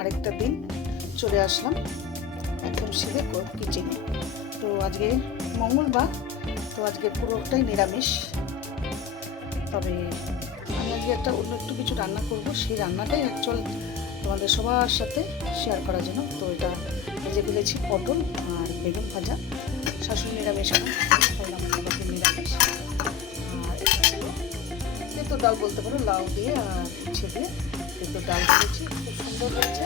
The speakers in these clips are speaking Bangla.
আরেকটা দিন চলে আসলাম একদম সিধে কিচেনে। তো আজকে মঙ্গলবার, তো আজকে পুরোটাই নিরামিষ। তবে আমি আজকে একটা অন্য একটু কিছু রান্না করব, সেই রান্নাটাই অ্যাকচুয়াল তোমাদের সবার সাথে শেয়ার করার জন্য। তো এটা ভেজে ফেলেছি পটল আর বেগুন ভাজা। শাশুড়ি নিরামিষ খাইলাম, বাকি নিরামিষ। আর তেঁতো ডাল বলতে পারো, লাউ দিয়ে আর উচ্ছে দিয়ে তেঁতো ডাল করেছি, খুব সুন্দর হয়েছে,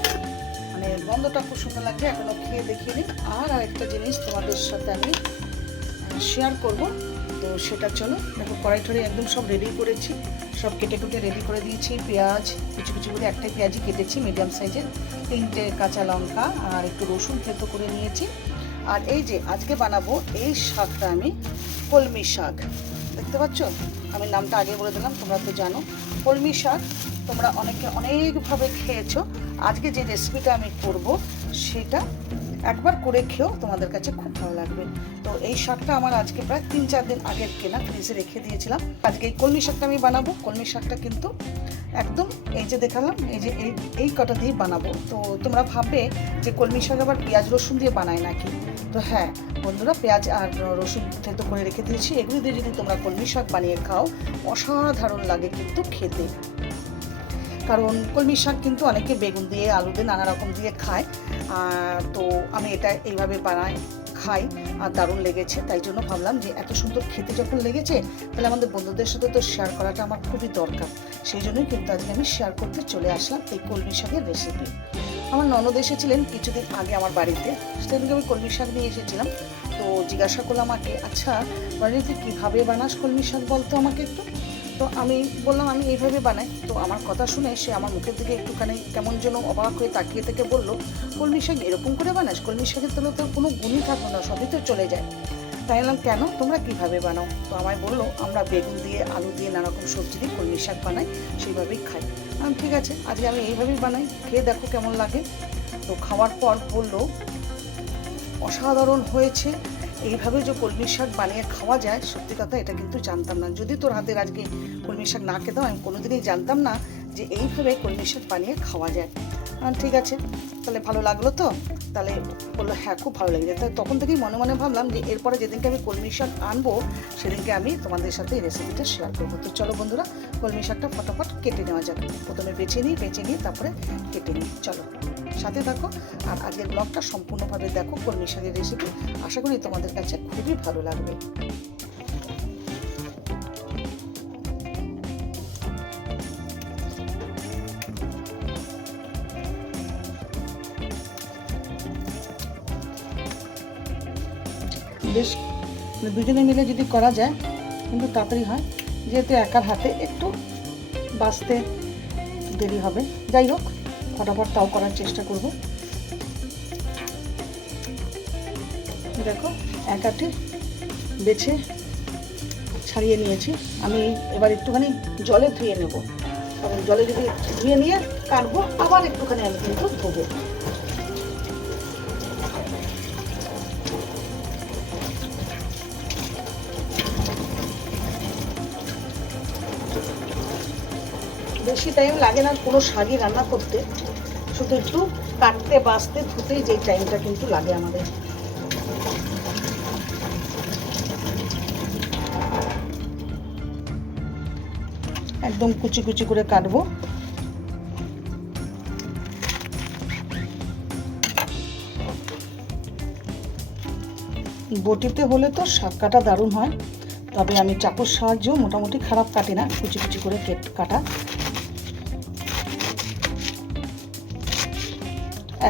মানে গন্ধটা খুব সুন্দর লাগছে। এখনও খেয়ে দেখিয়ে নিই। আর আরেকটা জিনিস তোমাদের সাথে আমি শেয়ার করব, তো সেটা চলো দেখো। কড়াই টড়াই একদম সব রেডি করেছি, সব কেটে কুটে রেডি করে দিয়েছি। পেঁয়াজ কিছু কিছু করে, একটাই পেঁয়াজই কেটেছি মিডিয়াম সাইজের, 3টে কাঁচা লঙ্কা আর একটু রসুন থেতো করে নিয়েছি। আর এই যে আজকে বানাবো এই শাকটা, আমি কলমি শাক, দেখতে পাচ্ছ আমি নামটা আগে বলে দিলাম, তোমরা তো জানো কলমি শাক তোমরা অনেকে অনেকভাবে খেয়েছো। আজকে যে রেসিপিটা আমি করব সেটা একবার করে খেয়েও তোমাদের কাছে খুব ভালো লাগবে। তো এই শাকটা আমার আজকে প্রায় 3-4 দিন আগের কেনা, ফ্রিজে রেখে দিয়েছিলাম। আজকে এই কলমি শাকটা আমি বানাবো। কলমি শাকটা কিন্তু একদম এই যে দেখালাম, এই যে এই কটা দিয়ে বানাবো। তো তোমরা ভাববে যে কলমি শাক আবার পেঁয়াজ রসুন দিয়ে বানায় নাকি। তো হ্যাঁ বন্ধুরা, পেঁয়াজ আর রসুন থেতো করে রেখে দিয়েছি। এগুলি দিয়ে যদি তোমরা কলমি শাক বানিয়ে খাও, অসাধারণ লাগে কিন্তু খেতে। কারণ কলমি শাক কিন্তু অনেকে বেগুন দিয়ে, আলু দিয়ে, নানা রকম দিয়ে খায়। তো আমি এটা এইভাবে বানাই, খাই, আর দারুণ লেগেছে। তাই জন্য ভাবলাম যে এত সুন্দর খেতে যখন লেগেছে, তাহলে আমাদের বন্ধুদের সাথে তো শেয়ার করাটা আমার খুবই দরকার। সেই জন্যই কিন্তু আজকে আমি শেয়ার করতে চলে আসলাম এই কলমি শাকের রেসিপি। আমার ননদ এসেছিলেন কিছুদিন আগে আমার বাড়িতে, সেদিনকে আমি কলমি শাক নিয়ে এসেছিলাম। তো জিজ্ঞাসা করলাম আমাকে, আচ্ছা বাড়িতে কীভাবে বানাস কলমি শাক বলতো আমাকে একটু। তো আমি বললাম আমি এইভাবে বানাই। তো আমার কথা শুনে সে আমার মুখের দিকে একটুখানি কেমন যেন অবাক হয়ে তাকিয়ে থেকে বললো, কলমি শাক এরকম করে বানাস? কলমি শাকের তাহলে তো কোনো গুণই থাকবে না, সবই তো চলে যায়। তাই বললাম কেন, তোমরা কীভাবে বানাও? তো আমায় বললো আমরা বেগুন দিয়ে, আলু দিয়ে, নানারকম সবজি দিয়ে কলমি শাক বানাই, সেইভাবেই খাই। ঠিক আছে, আজকে আমি এইভাবেই বানাই, খেয়ে দেখো কেমন লাগে। তো খাওয়ার পর বললো অসাধারণ হয়েছে। এইভাবে যে কলমি শাক বানিয়ে খাওয়া যায়, সত্যি কথা এটা কিন্তু জানতাম না। যদি তোর হাতের আজকে কলমি শাক না খেতাম, আমি কোনোদিনই জানতাম না যে এইভাবে কলমি শাক বানিয়ে খাওয়া যায়। ঠিক আছে, তাহলে ভালো লাগলো তো? তাহলে বললো হ্যাঁ খুব ভালো লেগেছে। তাই তখন থেকেই মনে মনে ভাবলাম যে এরপরে যেদিনকে আমি কলমি শাক আনবো, সেদিনকে আমি তোমাদের সাথে এই রেসিপিটা শেয়ার করবো। তো চলো বন্ধুরা, কলমি শাকটা ফটাফট কেটে নেওয়া যাবে। প্রথমে বেছে নিই, তারপরে কেটে নিই। চলো সাথে থাকো, আর আজকের ব্লগটা সম্পূর্ণভাবে দেখো। কলমি শাকের রেসিপি আশা করি তোমাদের কাছে খুবই ভালো লাগবে। বেশ দুজনে মিলে যদি করা যায় কিন্তু তাড়াতাড়ি হয়, যেহেতু একার হাতে একটু বাঁচতে দেরি হবে। যাই হোক, ফটাফট তাও করার চেষ্টা করব। দেখো একাটি বেছে ছাড়িয়ে নিয়েছি। আমি এবার একটুখানি জলে ধুয়ে নেব, কারণ জলে যদি ধুয়ে নিয়ে কাটবো, আবার একটুখানি আমি কিন্তু ধোবো। বেশি টাইম লাগে না কোনো শাকই রান্না করতে, শুধু একটু কাটতে, বাছতে, ধুতেই যে টাইমটা কিন্তু লাগে আমাদের। একদম কুচি কুচি করে কাটবো। বটিতে হলে তো শাক কাটা দারুণ হয়, তবে আমি চাকুর সাহায্যেও মোটামুটি খারাপ কাটি না, কুচি কুচি করে কাটা।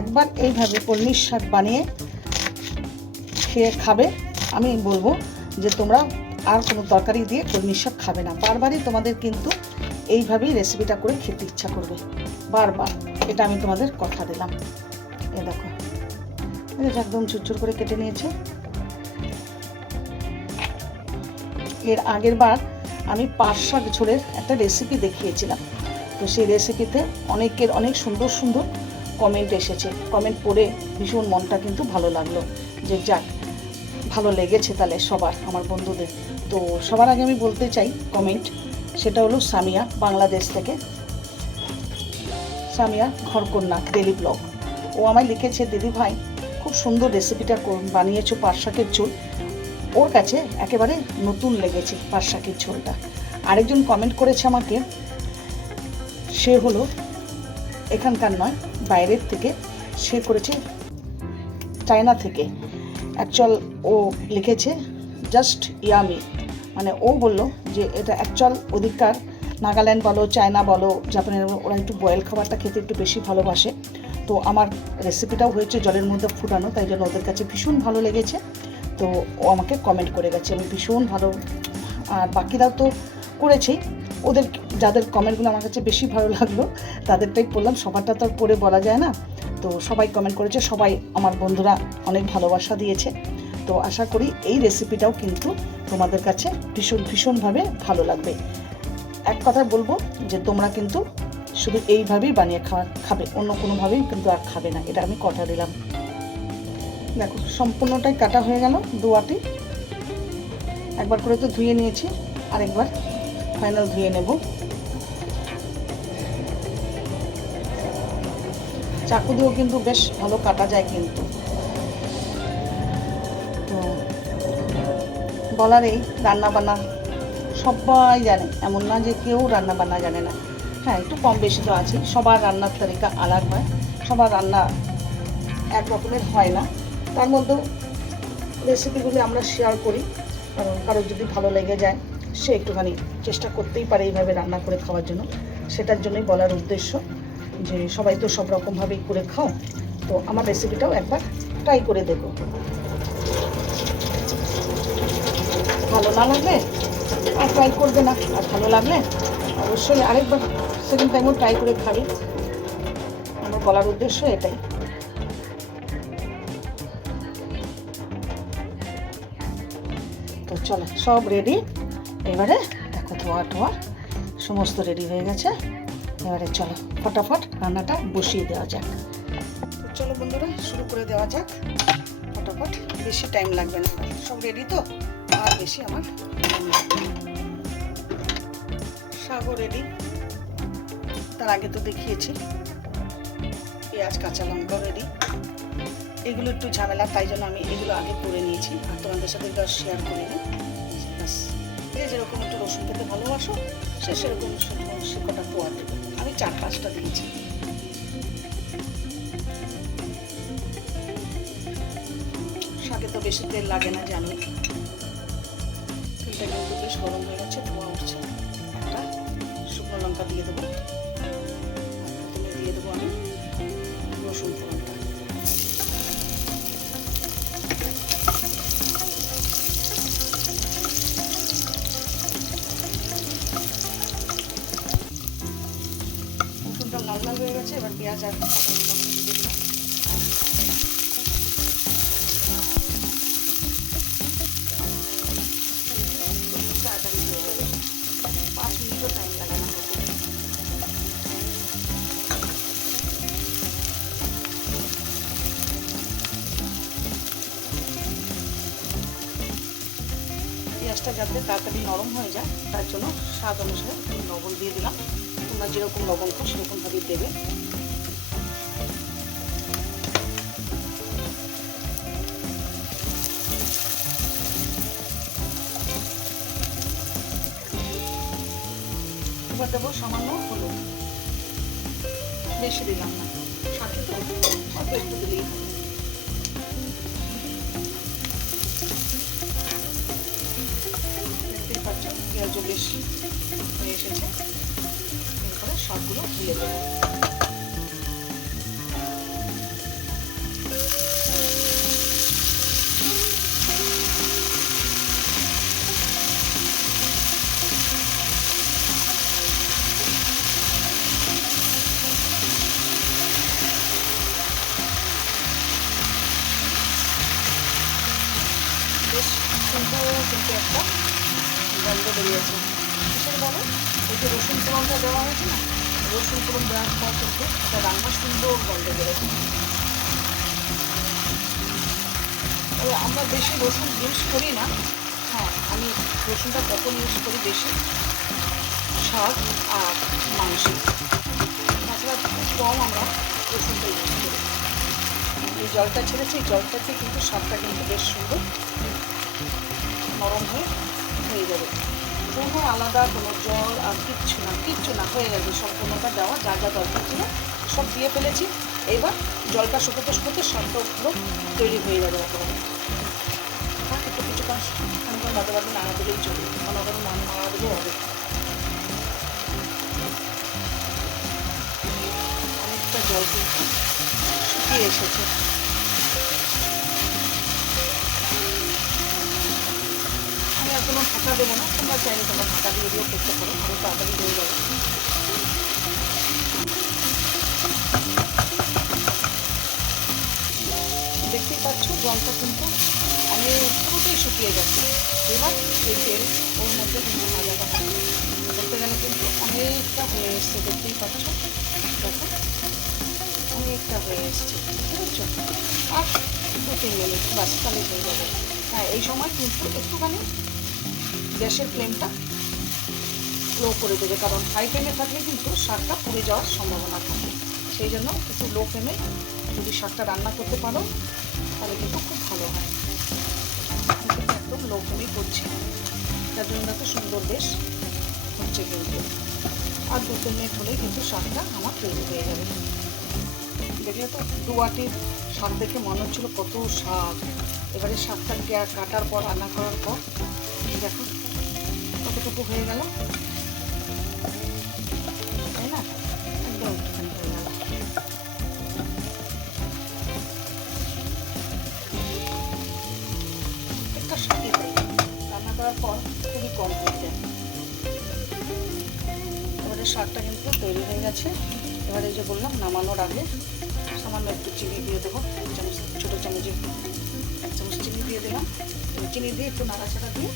একবার এইভাবে কলমি শাক বানিয়ে খেয়ে খাবে, আমি বলবো যে তোমরা আর কোনো তরকারি দিয়ে কলমি শাক খাবে না। বারবারই তোমাদের কিন্তু এইভাবেই রেসিপিটা করে খেতে ইচ্ছা করবে বারবার, এটা আমি তোমাদের কথা দিলাম। এ দেখো একদম ঝুরঝুর করে কেটে নিয়েছে। এর আগের বার আমি পাট শাক ঝোলের একটা রেসিপি দেখিয়েছিলাম। তো সেই রেসিপিতে অনেকের অনেক সুন্দর সুন্দর কমেন্ট এসেছে। কমেন্ট পড়ে ভীষণ মনটা কিন্তু ভালো লাগলো, যে যাক ভালো লেগেছে তাহলে সবার, আমার বন্ধুদের। তো সবার আগে আমি বলতে চাই কমেন্ট, সেটা হলো সামিয়া বাংলাদেশ থেকে। Samia Ghorkonna daily blog. ও আমায় লিখেছে, দিদি ভাই খুব সুন্দর রেসিপিটা বানিয়েছো পাট শাকের ঝোল। ওর কাছে একেবারে নতুন লেগেছে পাট শাকের ঝোলটা। আরেকজন কমেন্ট করেছে আমাকে, সে হলো এখানকার নয়, বাইরের থেকে, সে করেছে চায়না থেকে। অ্যাকচুয়াল ও লিখেছে জাস্ট ইয়ামি, মানে ও বলল যে এটা অ্যাকচুয়াল ওদিককার নাগাল্যান্ড বলো, চায়না বলো, জাপানের, ওরা একটু বয়েল খাবারটা খেতে একটু বেশি ভালোবাসে। তো আমার রেসিপিটাও হয়েছে জলের মধ্যে ফুটানো, তাই জন্য ওদের কাছে ভীষণ ভালো লেগেছে। তো ও আমাকে কমেন্ট করে গেছে, আমি ভীষণ ভালো। আর বাকিরাও তো করেছেই, ওদের যাদের কমেন্টগুলো আমার কাছে বেশি ভালো লাগলো তাদেরটাই পড়লাম, সবারটা তো আর পড়ে বলা যায় না। তো সবাই কমেন্ট করেছে, সবাই আমার বন্ধুরা অনেক ভালোবাসা দিয়েছে। তো আশা করি এই রেসিপিটাও কিন্তু তোমাদের কাছে ভীষণভাবে ভালো লাগবে। এক কথা বলবো যে তোমরা কিন্তু শুধু এইভাবেই বানিয়ে খাবে, অন্য কোনোভাবেই কিন্তু আর খাবে না, এটা আমি কথা দিলাম। দেখো সম্পূর্ণটাই কাটা হয়ে গেল, দুয়াটি একবার করে তো ধুয়ে নিয়েছি, আরেকবার ফাইনাল ধুয়ে নেব। চাকু দিয়েও কিন্তু বেশ ভালো কাটা যায় কিন্তু। তো বলার এই, রান্নাবান্না সবাই জানে, এমন না যে কেউ রান্নাবান্না জানে না। হ্যাঁ, একটু কম বেশি তো আছে, সবার রান্নার তালিকা আলাদা হয়, সবার রান্না এক রকমের হয় না। তার মধ্যেও রেসিপিগুলি আমরা শেয়ার করি, কারণ কারোর যদি ভালো লেগে যায় সে একটুখানি চেষ্টা করতেই পারে এইভাবে রান্না করে খাওয়ার জন্য। সেটার জন্যই বলার উদ্দেশ্য যে সবাই তো সব রকমভাবেই করে খাও, তো আমার রেসিপিটাও একবার ট্রাই করে দেখো। ভালো না লাগলে আর ট্রাই করবে না, আর ভালো লাগলে অবশ্যই আরেকবার সেকেন্ড টাইমও ট্রাই করে খাবে। আমার বলার উদ্দেশ্য এটাই। তো চলো, সব রেডি। এবারে দেখো ধোয়া সমস্ত রেডি হয়ে গেছে। এবারে চলো ফটাফট রান্নাটা বসিয়ে দেওয়া যাক। তো চলো বন্ধুরা, শুরু করে দেওয়া যাক ফটাফট, বেশি টাইম লাগবে না, সব রেডি তো, আর বেশি আমার টাইম লাগবে না। শাকও রেডি, তার আগে তো দেখিয়েছি। পেঁয়াজ কাঁচা লঙ্কাও রেডি। এগুলো একটু ঝামেলা, তাই জন্য আমি এগুলো আগে করে নিয়েছি আর তোমাদের সাথে এগুলো শেয়ার করে নিই। ব্যাস, যে যেরকম একটু রসুন খেতে ভালোবাসো সে সেরকম সে কটা পোয়া দেবে, আমি 4-5টা দিয়েছি। শাকে তো বেশি তেল লাগে না জানি। তেলটা কিন্তু বেশ গরম হয়ে গেছে, ধোয়া উঠছে। একটা শুকনো লঙ্কা দিয়ে দেবো, প্রথমে দিয়ে দেবো আমি রসুন ফোড়নটা। রসুনটা লাল লাল হয়ে গেছে, এবার পেঁয়াজ আর কাঁচা লঙ্কা দিয়ে দিলাম। তাড়াতাড়ি হয়ে যাবে, 5 মিনিটও টাইম লাগে না হতে। পেঁয়াজটা যাতে তাড়াতাড়ি নরম হয়ে যায় তার জন্য স্বাদ অনুসারে আমি লবণ দিয়ে দিলাম। তোমরা যেরকম লবণ খাও সেরকমভাবেই দেবে। এবার দেবো সামান্য হলুদ, বেশি দিলাম না, সাথে তো অল্প একটু দিলেই হবে। দেখতেই পাচ্ছ পেঁয়াজও বেশ হয়ে এসেছে। এরপরে শাকগুলো ঢেলে দেবো। বেশ সুন্দর কিন্তু একটা গন্ধ বেরিয়েছে। কিসের বলো, এই যে রসুন ফোড়নটা দেওয়া হয়েছে না, রসুন ফোড়ন দেওয়ার পর কিন্তু একটা রান্না সুন্দর গন্ধ বেরোছে। তবে আমরা বেশি রসুন ইউজ করি না। হ্যাঁ, আমি রসুনটা কখন ইউজ করি বেশি, শাক আর মাংস। তাছাড়া কম আমরা রসুনটা ইউজ করি। এই জলটা ছেড়েছি, এই জলটাতে কিন্তু স্বাদটা কিন্তু বেশ সুন্দর নরম হয়ে যাবে। কোনো আলাদা কোনো জল আর কিচ্ছু না হয়ে গেছে সম্পূর্ণটা দেওয়া, যা যা দরকার ছিল সব দিয়ে ফেলেছি। এবার জলটা শুকোতে স্বাদটা পুরো তৈরি হয়ে যাবে একেবারে। একটু কিছুক্ষণ বাদে নাড়া দিলেই চলবে, মনে করো নাড়া দিলেও হবে। অনেকটা জল কিন্তু শুকিয়ে এসেছে। আমি আর কোনো ঢাকা দেবো না, তোমরা চাইলে তোমরা ঢাকা দিয়ে করতে পারো, আরও তাড়াতাড়ি হয়ে যাবে। দেখতেই পাচ্ছ জলটা কিন্তু পুরোটাই শুকিয়ে গেছে। এবার এই তেল ওর মধ্যে কিন্তু ভাজাটা করতে গেলে কিন্তু অনেকটা হয়ে এসছে, দেখতেই পাচ্ছ। দেখো অনেকটা হয়ে এসছে, বুঝেছো? আর 2-3 মিনিট বাস, তাহলে হয়ে যাবে। হ্যাঁ, এই সময় কিন্তু একটুখানি গ্যাসের ফ্লেমটা লো করে দেবে, কারণ হাই ফ্লেমে থাকলে কিন্তু শাকটা পুড়ে যাওয়ার সম্ভাবনা থাকে। সেই জন্য একটু লো ফ্লেমে যদি শাকটা রান্না করতে পারো তাহলে কিন্তু খুব ভালো হয়। একদম লো ফ্লেমেই করছি, তার জন্য এত সুন্দর বেশ হচ্ছে কিন্তু। আর 2-3 মিনিট হলেই কিন্তু শাকটা আমার তৈরি হয়ে যাবে। দেখলে তো 2 বাটির শাক দেখে মনে হচ্ছিল কত শাক। এবারে শাকটা কাটার পর রান্না করার পর দেখো কতটুকু হয়ে গেল, তাই না? একদম একটুখানি হয়ে গেল। একটা শাকই তাই রান্না করার পর খুবই কম হয়ে যায়। এবারে শাকটা কিন্তু তৈরি হয়ে গেছে। এবারে যে বললাম নামানোর আগে সামান্য একটু চিনি দিয়ে দেবো, ছোটো চামচে 1 চামচ চিনি দিয়ে দিলাম। চিনি দিয়ে একটু নাড়াচাড়া দিয়ে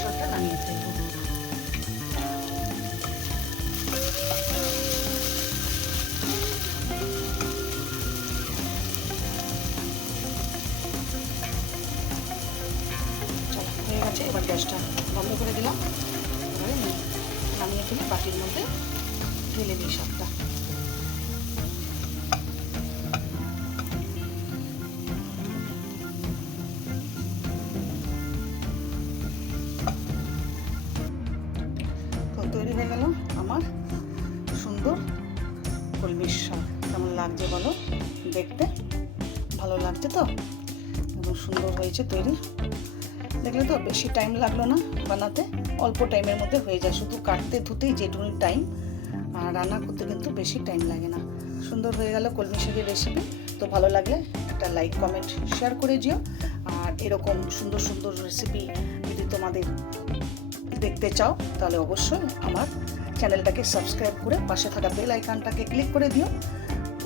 শাকটা নামিয়ে দেবো। হয়ে গেছে, এবার গ্যাসটা বন্ধ করে দিলাম। এবারে নামিয়ে তুলে বাটির মধ্যে ঢেলে দিই শাকটা। তৈরি হয়ে গেল আমার সুন্দর কলমির শাক। কেমন লাগছে বলো? দেখতে ভালো লাগছে তো? এবং সুন্দর হয়েছে তৈরি। দেখলে তো বেশি টাইম লাগলো না বানাতে, অল্প টাইমের মধ্যে হয়ে যায়। শুধু কাটতে ধুতেই যেটুকু টাইম, আর রান্না করতে কিন্তু বেশি টাইম লাগে না। সুন্দর হয়ে গেল কলমি শাকের রেসিপি। তো ভালো লাগলে একটা লাইক কমেন্ট শেয়ার করে দিও। আর এরকম সুন্দর সুন্দর রেসিপি যদি তোমাদের দেখতে চাও তাহলে অবশ্যই আমার চ্যানেলটাকে সাবস্ক্রাইব করে পাশে থাকা বেল আইকনটাকে ক্লিক করে দিও।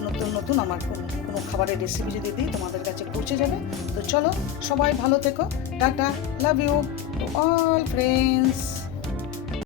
নতুন নতুন আমার কোনো খাবারের রেসিপি যদি দিই তোমাদের কাছে পৌঁছে যাবে। তো চলো, সবাই ভালো থেকো, tata, love you to all friends.